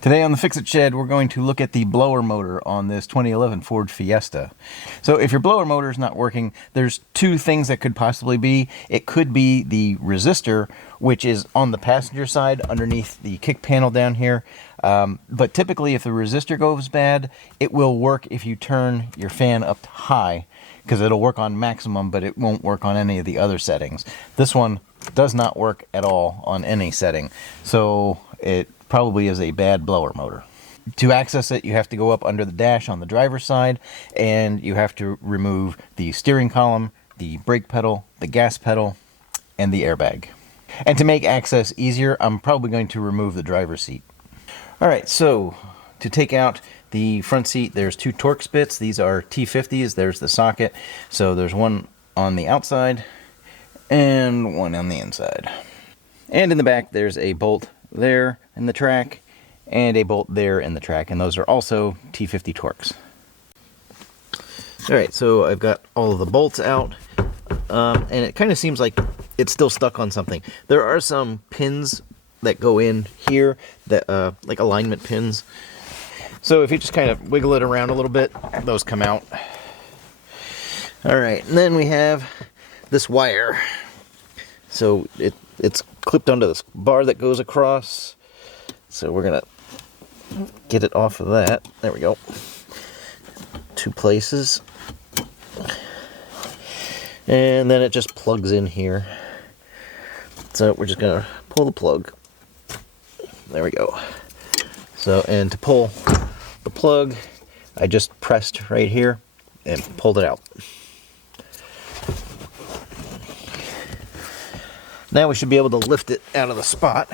Today on the Fixit Shed, we're going to look at the blower motor on this 2011 Ford Fiesta. So if your blower motor is not working, there's two things that could possibly be. It could be the resistor, which is on the passenger side underneath the kick panel down here. But typically if the resistor goes bad, it will work if you turn your fan up high, because it'll work on maximum, but it won't work on any of the other settings. This one does not work at all on any setting. So it probably is a bad blower motor. To access it, you have to go up under the dash on the driver's side, and you have to remove the steering column, the brake pedal, the gas pedal, and the airbag. And to make access easier, I'm probably going to remove the driver's seat. Alright, so to take out the front seat, there's two Torx bits. These are T50s. There's the socket. So there's one on the outside and one on the inside. And in the back, there's a bolt there in the track and a bolt there in the track, and those are also T50 Torx. Alright, so I've got all of the bolts out, and it kind of seems like it's still stuck on something. There are some pins that go in here, that like alignment pins. So if you just kind of wiggle it around a little bit, those come out. Alright, and then we have this wire. So it's clipped onto this bar that goes across. So we're gonna get it off of that. There we go. Two places. And then it just plugs in here. So we're just gonna pull the plug. There we go. So, and to pull the plug, I just pressed right here and pulled it out. Now we should be able to lift it out of the spot.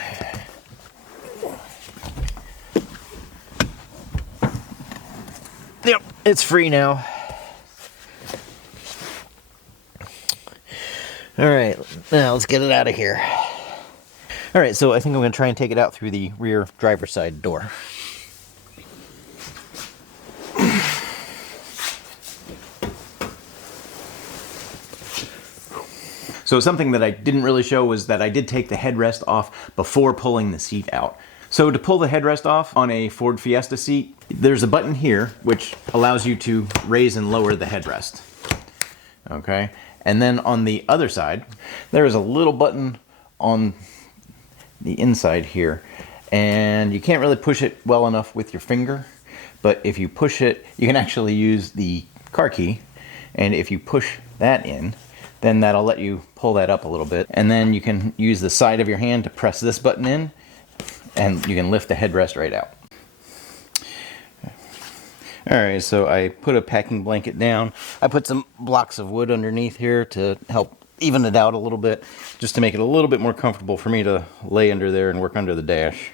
Yep, it's free now. Alright, now let's get it out of here. Alright, so I think I'm going to try and take it out through the rear driver's side door. So something that I didn't really show was that I did take the headrest off before pulling the seat out. So to pull the headrest off on a Ford Fiesta seat, there's a button here which allows you to raise and lower the headrest. Okay, and then on the other side, there is a little button on the inside here, and you can't really push it well enough with your finger, but if you push it, you can actually use the car key, and if you push that in, then that'll let you pull that up a little bit, and then you can use the side of your hand to press this button in, and you can lift the headrest right out. Alright, so I put a packing blanket down. I put some blocks of wood underneath here to help even it out a little bit, just to make it a little bit more comfortable for me to lay under there and work under the dash.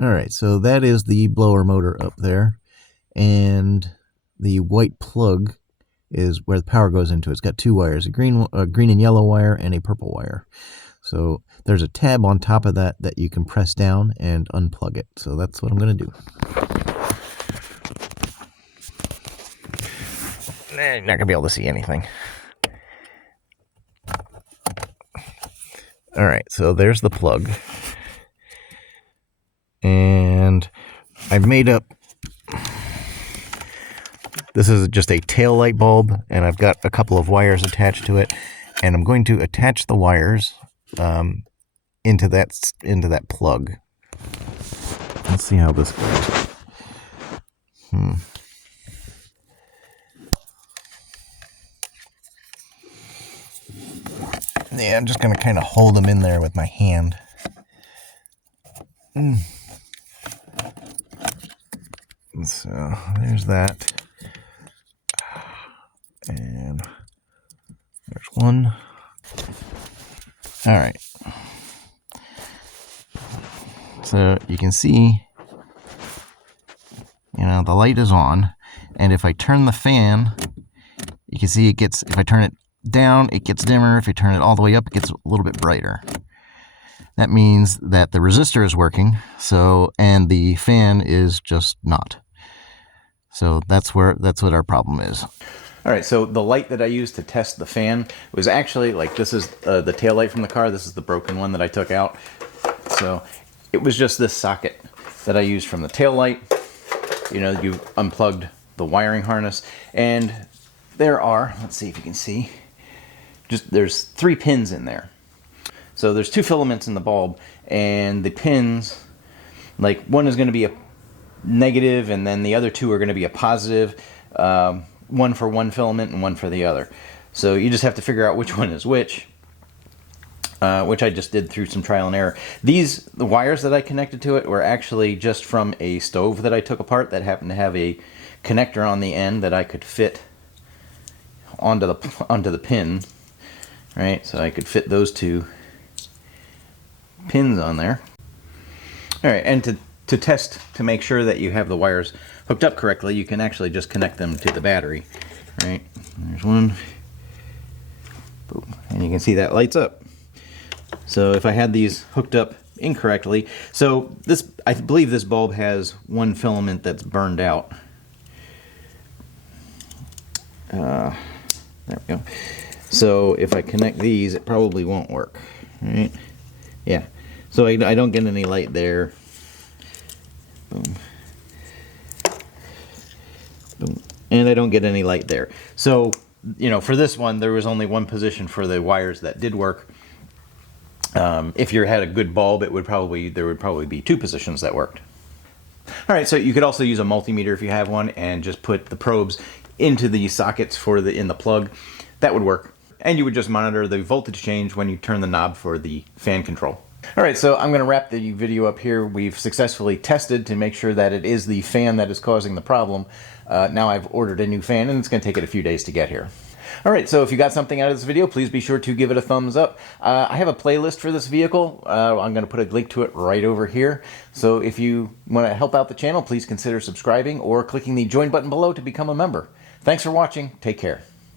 Alright, so that is the blower motor up there, and the white plug is where the power goes into. It's got two wires, a green and yellow wire and a purple wire. So there's a tab on top of that that you can press down and unplug it. So that's what I'm going to do. You're not going to be able to see anything. Alright, so there's the plug. And I've made up, this is just a tail light bulb, and I've got a couple of wires attached to it, and I'm going to attach the wires into that plug. Let's see how this goes. Yeah, I'm just going to kind of hold them in there with my hand. So there's that. And there's one. Alright. So you can see, the light is on, and if I turn the fan, you can see if I turn it down, it gets dimmer. If you turn it all the way up, it gets a little bit brighter. That means that the resistor is working, and the fan is just not. So that's what our problem is. All right, so the light that I used to test the fan was actually, this is the tail light from the car. This is the broken one that I took out. So it was just this socket. that I used from the tail light. You know, you unplugged the wiring harness, and there are, let's see if you can see, there's 3 pins in there. So there's 2 filaments in the bulb, and the pins, like one is going to be a negative, and then the other 2 are going to be a positive, one for one filament and one for the other. So you just have to figure out which one is which I just did through some trial and error. The wires that I connected to it were actually just from a stove that I took apart that happened to have a connector on the end that I could fit onto the pin, right? So I could fit those 2 pins on there. All right, and to test to make sure that you have the wires hooked up correctly, you can actually just connect them to the battery, right? There's one, boom, and you can see that lights up. So if I had these hooked up incorrectly, so this, I believe this bulb has one filament that's burned out. There we go. So if I connect these, it probably won't work, right? Yeah, so I don't get any light there. Boom. Boom. And I don't get any light there. So, you know, for this one, there was only one position for the wires that did work. If you had a good bulb, there would probably be 2 positions that worked. All right, so you could also use a multimeter if you have one, and just put the probes into the sockets in the plug. That would work. And you would just monitor the voltage change when you turn the knob for the fan control. All right, so I'm going to wrap the video up here. We've successfully tested to make sure that it is the fan that is causing the problem. Now I've ordered a new fan, and it's going to take it a few days to get here. All right, so if you got something out of this video, please be sure to give it a thumbs up. I have a playlist for this vehicle. I'm going to put a link to it right over here. So if you want to help out the channel, please consider subscribing or clicking the join button below to become a member. Thanks for watching. Take care.